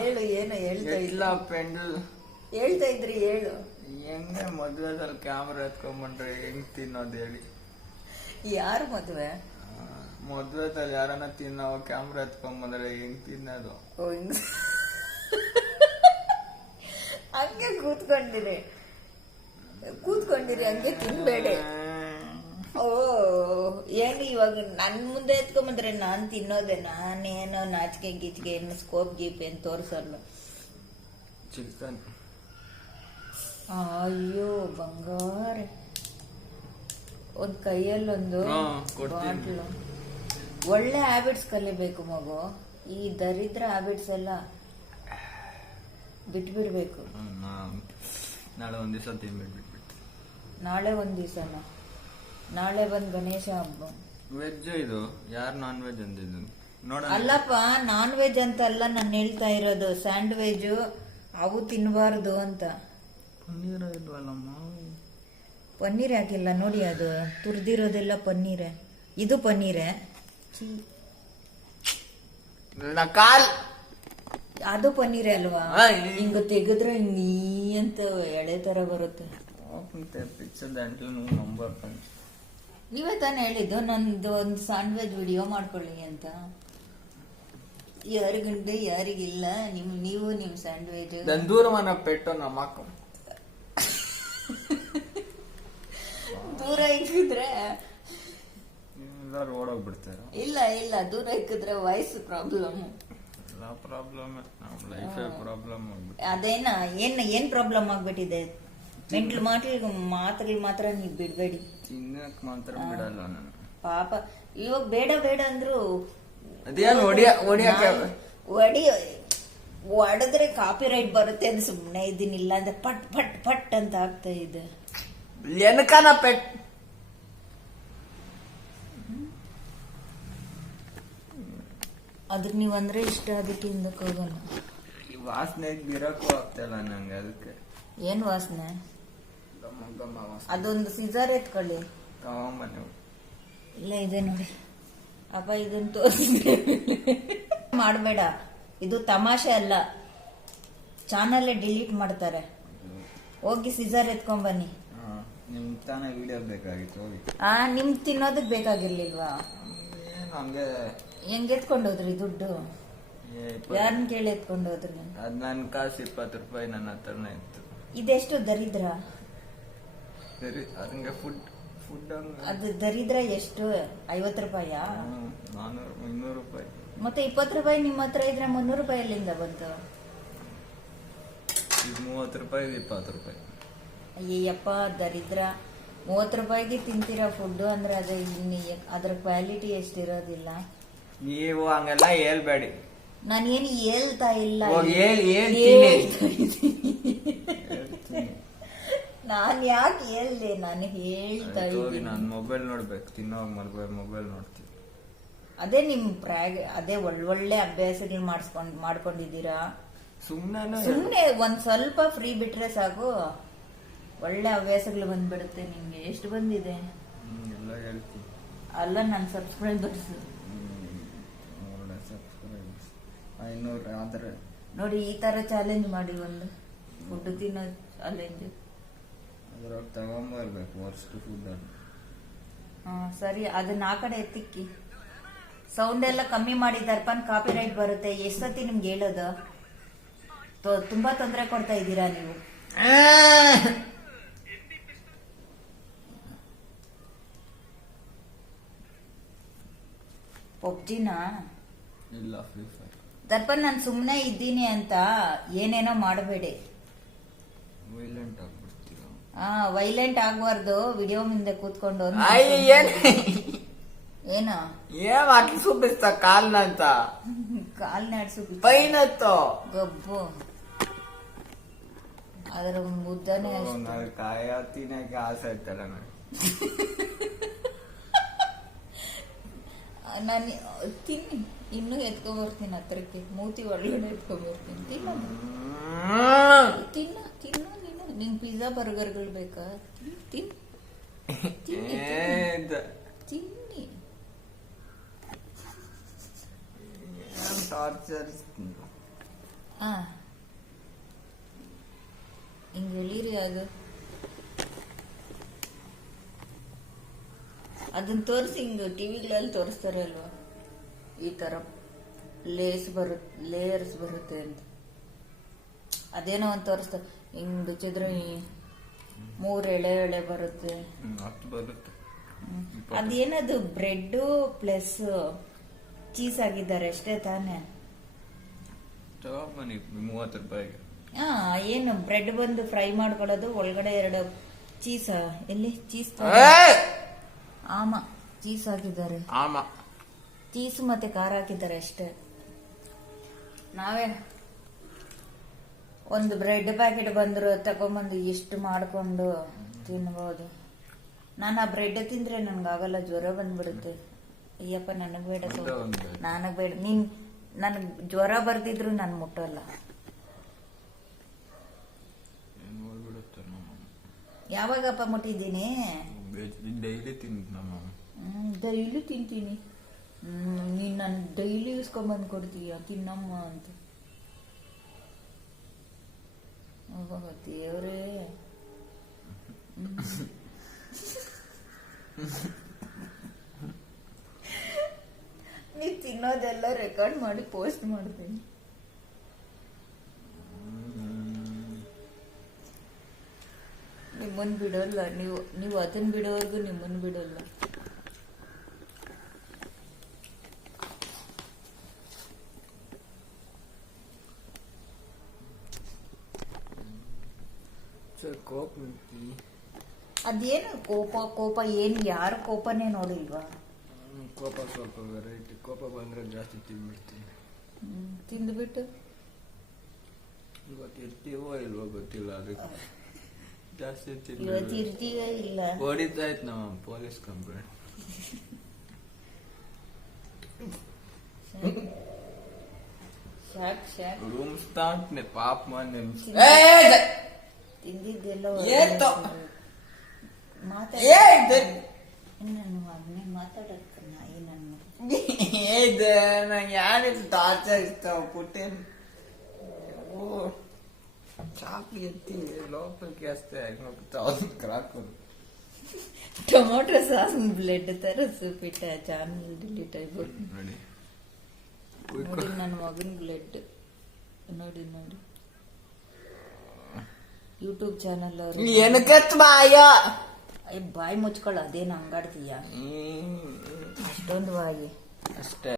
ಹೇಳು ಏನು ಹೇಳ್ತಾ ಇಲ್ಲ ಪೆಂಡಲ್ ಹೇಳ್ತಾ ಇದ್ರಿ ಹೇಳು. ಹೆಂಗೆ ಮದ್ವೆದಲ್ಲಿ ಕ್ಯಾಮ್ರಾ ಎತ್ಕೊಂಡ್ಬಂಡ್ರೆ ಹೆಂಗ್ ತಿನ್ನೋದು ಹೇಳಿ. ಯಾರು ಮದ್ವೆ? ಮದ್ವೆದಲ್ಲಿ ಯಾರನ್ನ ತಿನ್ನೋ ಕ್ಯಾಮ್ರಾ ಎತ್ಕೊಂಡ್ಬಂದ್ರೆ ಹೆಂಗ್ ತಿನ್ನೋದು? ಹಂಗೆ ಕೂತ್ಕೊಂಡಿರಿ ಹಂಗೆ ತಿನ್ಬೇಡಿ. ಓ ಏನು ಇವಾಗ ನನ್ ಮುಂದೆ ಎತ್ಕೊಂಬಂದ್ರೆ ನಾನ್ ತಿನ್ನೋದೆ? ನಾನೇನೋ ನಾಚಿಕೆ ಗೀಚಿಗೆ ಏನು ಸ್ಕೋಪ್ ಗೀಪ್ ಏನ್ ತೋರ್ಸಲ್ಲ. ಚಿಕನ್. ಅಯ್ಯೋ ಬಂಗಾರ, ಒಂದ್ ಕೈಯಲ್ಲೊಂದು ಬಾಟ್ಲು. ಒಳ್ಳೆ ಹ್ಯಾಬಿಟ್ಸ್ ಕಲಿಬೇಕು ಮಗು. ಈ ದರಿದ್ರ ಹ್ಯಾಬಿಟ್ಸ್ ಎಲ್ಲ ಬಿಟ್ಬಿಡ್ಬೇಕು. ನಾಳೆ ಒಂದ್ ದಿವಸ ತಿನ್ಬಿಟ್ಬಿಟ್ಟು. ನಾಳೆ ಒಂದ್ ದಿವಸನ? ನಾಳೆ ಬಂದ್ ಗಣೇಶ ಹಬ್ಬ. ವೆಜ್ ಇದು, ಯಾರು ನಾನ್ ವೆಜ್ ಅಂದಿದ್ದು? ಅಲ್ಲಪ್ಪ, ನಾನ್ ವೆಜ್ ಅಂತ ಅಲ್ಲ ನಾನು ಹೇಳ್ತಾ ಇರೋದು. ಸ್ಯಾಂಡ್ವಿಚ್ ಅವು ತಿನ್ಬಾರ್ದು ಅಂತ. ಪನ್ನೀರ್ ಇಲ್ವಲ್ಲಮ್ಮ? ಪನ್ನೀರ್ ಯಾಕಿಲ್ಲ ನೋಡಿ, ಅದು ತುರ್ದಿರೋದೆಲ್ಲ ಪನ್ನೀರೇ. ಇದು ಪನ್ನೀರೇ? ಕಾಲ್ ಅದು ಪನ್ನೀರೇ ಅಲ್ವಾ? ಹಿಂಗ ತೆಗೆದ್ರೆ ನೀ ಅಂತ ಎಳೆ ತರ ಬರುತ್ತೆ. ನೀವೇ ತಾನೇ ಹೇಳಿದ್ದು ನಂದು ಒಂದು ಸ್ಯಾಂಡ್ವಿಚ್ ವಿಡಿಯೋ ಮಾಡ್ಕೊಳ್ಳಿ ಅಂತ. ಯಾರಿಗುಂಟು ಯಾರಿಗಿಲ್ಲ, ನೀವು ನಿಮ್ ಸ್ಯಾಂಡ್ವಿಚ್. ದೂರವನ್ನ ಪೆಟ್ಟು ನಮ್ಮ ಅಕ್ಕ ದೂರ ಇಕ್ಕಿದ್ರೆ ಓಡೋಗ್ಬಿಡ್ತಾರೆ. ಇಲ್ಲ ದೂರ ಇಕ್ಕಿದ್ರೆ ವಾಯ್ಸ್ ಪ್ರಾಬ್ಲಮ್. ಅದೇನ ಏನ್ ಪ್ರಾಬ್ಲಮ್ ಆಗ್ಬಿಟ್ಟಿದೆ? ಮೆಂಟ್ಲು ಮಾತುಗಳು ಮಾತ್ರ ನೀವು ಬಿಡ್ಬೇಡಿ. ತಿನ್ನಕ್ ಮಾತ್ರ ಬಿಡಲ್ಲ ನಾನು. ಪಾಪ ಇವಾಗ ಬೇಡ ಅಂದ್ರು ಹೊಡೆದ್ರೆ ಕಾಪಿ ರೈಟ್ ಬರುತ್ತೆ ಅಂತ ಸುಮ್ಮನೆ ಇದ್ದೀನಿ. ಇಲ್ಲ ಅಂದ್ರೆ ಪಟ್ ಪಟ್ ಪಟ್ ಅಂತ ಆಗ್ತಾ ಇದೆ. ಎನಕನ ಪೆಟ್ ಅದಕ್ಕೆ ನೀವಂದ್ರೆ ಇಷ್ಟ, ಅದಕ್ಕೆ ಹಿಂದಕ್ಕೆ ಹೋಗೋಣ. ವಾಸನೆ ಗಿರಕ್ಕೂ ಆಗ್ತಲ್ಲ ನಂಗೆ. ಅದಕ್ಕೆ ಏನ್ ವಾಸನೆ? ಅದೊಂದು ಸಿಜರ್ ಎತ್ಕೊಳ್ಳಿ. ಇಲ್ಲ ಇದೆ ನೋಡಿ ಅಪ್ಪ, ಇದನ್ನ ತೋರಿಸಿದ್ರೆ ಮಾಡಬೇಡ. ಇದು ತಮಾಷೆ ಅಲ್ಲ, ಚಾನಲ್ ಡಿಲೀಟ್ ಮಾಡ್ತಾರೆ. ಹೋಗಿ ಸಿಜರ್ ಎತ್ಕೊಂಡ್ ಬನ್ನಿ. ನಿಮ್ ತಾನೇ ವಿಡಿಯೋ ಬೇಕಾಗಿತ್ತು. ಹೋಗಿ. ನಿಮ್ ತಿನ್ನೋದಕ್ ಬೇಕಾಗಿರ್ಲಿಲ್ವಾ? ಹೆಂಗ್ ಎತ್ಕೊಂಡೋದ್ರಿ ದುಡ್ಡು? ಯಾರನ್ನ ಕೇಳಿ ಎತ್ಕೊಂಡೋದ್ರಿ? ಅದ್ ನನ್ ಕಾಸು 20 ರೂಪಾಯಿ ನನ್ನ ಹತ್ರನೇ ಇತ್ತು. ಇದೆಷ್ಟು ದರಿದ್ರ? ಅದಂಗೆ ಫುಡ್ ಅದು ದರಿದ್ರ ಎಷ್ಟು? 50 ರೂಪಾಯ? 200 ರೂಪಾಯಿ. ಮತ್ತೆ 20 ರೂಪಾಯಿ ನಿಮ್ಮ ಹತ್ರ ಇದ್ರೆ 300 ರೂಪಾಯಿ ಎಲ್ಲಿಂದ ಬಂತು? 30 ರೂಪಾಯಿ 20 ರೂಪಾಯಿ. ಅಯ್ಯಪ್ಪ ದರಿದ್ರ, 30 ರೂಪಾಯಿಗೆ ತಿಂತೀರಾ ಫುಡ್ ಅಂದ್ರೆ ಅದ್ರ ಕ್ವಾಲಿಟಿ ಎಷ್ಟಿರೋದಿಲ್ಲ. ನೀವು ಹಂಗೆಲ್ಲ ಹೇಳ್ಬೇಡಿ. ನಾನೇನು ಹೇಳ್ತಾ ಇಲ್ಲ, ನಾನ್ ಯಾಕೆ ಹೇಳ್ದೆ? ನಾನು ಹೇಳ್ತಾ ಇದ್ದೀನಿ. ನಾನು ಮೊಬೈಲ್ ನೋಡ್ಬೇಕು, ತಿನ್ನೋವಾಗ ಮೊಬೈಲ್ ನೋಡ್ತೀನಿ. ಅದೇ ನಿಮ್ ಅದೇ ಒಳ್ಳೊಳ್ಳೆ ಅಭ್ಯಾಸಗಳು ಮಾಡ್ಕೊಂಡಿದ್ದೀರಾ. ಸುಮ್ನೆ ಒಂದ್ ಸ್ವಲ್ಪ ಫ್ರೀ ಬಿಟ್ರೆ ಸಾಕು, ಒಳ್ಳೆ ಹವ್ಯಾಸಗಳು ಬಂದ್ಬಿಡುತ್ತೆ ನಿಮ್ಗೆ. ಎಷ್ಟು ಬಂದಿದೆ? ಅಲ್ಲ ನನ್ನ ಸಬ್ಸ್ಕ್ರೈಬರ್ಸ್ 500. ನೋಡಿ ಈ ತರ ಚಾಲೆಂಜ್ ಮಾಡಿ, ಒಂದು ಫುಡ್ ತಿನ್ನೋ ಚಾಲೆಂಜ್. ತಗೊಂಬರ್ಬೇಕು worst food. ಸರಿ, ಅದನ್ನ ಆ ಕಡೆ ಎತ್ತಿಕ್ಕಿ. ಸೌಂಡ್ ಎಲ್ಲ ಕಮ್ಮಿ ಮಾಡಿ, ದರ್ಪನ್ ಕಾಪಿ ರೈಟ್ ಬರುತ್ತೆ. ಎಷ್ಟ್ ಸತಿ ನಿಮ್ಗೆ ಹೇಳೋದು? ತುಂಬಾ ತೊಂದರೆ ಕೊಡ್ತಾ ಇದ್ದೀರಾ ನೀವು. ಪಬ್ಜಿನಾ? ಇಲ್ಲ, ಫ್ರೀ ಫೈರ್. ದರ್ಪನ್ ನಾನು ಸುಮ್ಮನೆ ಇದ್ದೀನಿ ಅಂತ ಏನೇನೋ ಮಾಡಬೇಡಿ. ವೈಲೆಂಟ್ ಆಗ್ಬಾರ್ದು. ವಿಡಿಯೋ ಮುಂದೆ ಕೂತ್ಕೊಂಡು ಏನ ಸುಬ್ಬಿಸ್ತ ಕಾಲ್ನ ಅಂತ ಕಾಲ್ನ ಆಡ್ಸು ಪೈನತ್ತು ಗಬ್ಬು. ಅದರ ಮುದ್ದನೆ ಕಾಯ ತಿನ್ನಕ್ಕೆ ಆಸೆ ಆಯ್ತಲ್ಲ. ನಾನು ತಿನ್ನಿ, ಇನ್ನೂ ಎತ್ಕೊಂಡ್ಬರ್ತೀನಿ ಹತ್ರಕ್ಕೆ. ಮೂತಿ ಒಳಗಡೆ ಎತ್ಕೊಂಡ್ಬರ್ತೀನಿ. ತಿನ್ನ ನೀನು. ನಿಂಗೆ ಪಿಜ್ಜಾ ಬರ್ಗರ್ಗಳು ಬೇಕಾ? ತಿನ್ನಿ. ಟಾರ್ಚರ್. ಆ ಹಿಂಗೆ ಎಳೀರಿ ಅದು ಅದನ್ನ ತೋರಿಸಿ ಹಿಂಗೆ ಟಿವಿಗಳಲ್ಲಿ ತೋರಿಸ್ತಾರೆ ಅಲ್ವಾ ಈ ತರ ಲೇಯರ್ಸ್ ಬರುತ್ತೆ ಅಂತ ಅದೇನೋ ಒಂದು ತೋರಿಸ್ತಾರೆ ಹಿಂಗ್ ಬಿಚ್ಚಿದ್ರೆ 3 ಎಳೆ ಬರುತ್ತೆ. ಅದು ಬರುತ್ತೆ. ಅದೇನದು ಬ್ರೆಡ್ ಪ್ಲಸ್ ಚೀಸ್ ಆಗಿದ್ದಾರೆ ಅಷ್ಟೇ ತಾನೇ. ತಗೊಂಬನ್ನಿ 30 ರೂಪಾಯಿಗೆ. ಏನು ಬ್ರೆಡ್ ಬಂದು ಫ್ರೈ ಮಾಡ್ಕೊಳ್ಳೋದು ಒಳಗಡೆ 2 ಚೀಸ್ ಎಲ್ಲಿ ಚೀಸ್ ಆಮ ಚೀಸ್ ಹಾಕಿದ್ದಾರೆ. ಚೀಸ್ ಮತ್ತೆ ಖಾರ ಹಾಕಿದ್ದಾರೆ ಅಷ್ಟೇ. ನಾವೇ ಒಂದು ಬ್ರೆಡ್ ಪ್ಯಾಕೆಟ್ ಬಂದ್ರು ತಗೊಂಬಂದು ಎಷ್ಟು ಮಾಡ್ಕೊಂಡು ತಿನ್ಬೋದು. ನಾನು ಆ ಬ್ರೆಡ್ ತಿಂದ್ರೆ ನನ್ಗಾಗಲ್ಲ, ಜ್ವರ ಬಂದ್ಬಿಡುತ್ತೆ. ಅಯ್ಯಪ್ಪ ನನಗ್ ಬೇಡ, ನನಗ್ ಬೇಡ. ನನ್ಗ್ ಜ್ವರ ಬರ್ದಿದ್ರು ನಾನು ಮುಟ್ಟಲ್ಲ. ಯಾವಾಗಪ್ಪ ಮುಟ್ಟಿದ್ದೀನಿ? ಡೈಲಿ ತಿಂತೀನಿ. ಡೈಲಿ ತಿಂತೀನಿ. ನೀನ್ ನನ್ ಡೈಲಿ ಇಸ್ಕೊಂಬಂದ್ ಕೊಡ್ತೀಯ ತಿನ್ನಮ್ಮ ಅಂತ. ದೇವ್ರೇ, ನೀ ತಿನ್ನೋದೆಲ್ಲ ರೆಕಾರ್ಡ್ ಮಾಡಿ ಪೋಸ್ಟ್ ಮಾಡ್ತೀನಿ. ನಿಮ್ಮನ್ ಬಿಡೋಲ್ಲ, ನೀವು ಅದನ್ನ ಬಿಡೋವರೆಗೂ ನಿಮ್ಮನ್ ಬಿಡೋಲ್ಲ. ಅದೇನು ಕೋಪ ಏನ್ ಯಾರ ಕೋಪನೇ ನೋಡಿಲ್ವಾ? ಕೋಪ ಸ್ವಲ್ಪ ವೆರೈಟಿ. ಕೋಪ ಬಂದ್ರೆ ಜಾಸ್ತಿ ತಿಂದ್ಬಿಡ್ತೀನಿ. ತಿಂದ್ಬಿಟ್ಟು ಇವತ್ತು ಇರ್ತೀವೋ ಇಲ್ವೋ ಗೊತ್ತಿಲ್ಲ, ಅದಕ್ಕೆ ಜಾಸ್ತಿ ಇವತ್ತು ಇರ್ತೀವ ಇಲ್ಲ. ಹೊಡಿತಾ ಇತ್ತು ನಮ್ಮ ಪೊಲೀಸ್ ಕಂಪ್ಲೇಂಟ್. ರೂಮ್ ಸ್ಟಾರ್ಟ್ ಪಾಪ ಮನೆ ತಿಂದಿದ್ದೆಲ್ಲ ಮಾತಾಡಕ್ಕ ನಾಯಿ ನನ್ನ ನಂಗೆ ಯಾರಿಗೂ ಟಾರ್ಚರ್ ಇರ್ತಾವ ಪುಟ್ಟೇನು ಚಾಕ್ಲಿ ಎತ್ತಿ ಲೋಕಲ್ಗೆ ಅಷ್ಟೇ ಹಾಕೋದು. ಟೊಮೊಟೊ ಸಾಸ್ ಬ್ಲೆಡ್ ತರ ಸೂಪಿಟ್ಟ ಚಾನಲ್ ಡಿಲೀಟ್ ಆಗ್ಬಿಟ್ಟು ನೋಡಿ. ನನ್ನ ಮಗನ್ ಬ್ಲೆಡ್ ನೋಡಿ ಯೂಟ್ಯೂಬ್ ಚಾನಲ್ ಬಾಯಿ ಮುಚ್ಕೊಳ್ಳ. ಅದೇನು ಹಂಗಾಡ್ತೀಯ ಅಷ್ಟೊಂದು ಬಾಯಿ ಅಷ್ಟೇ.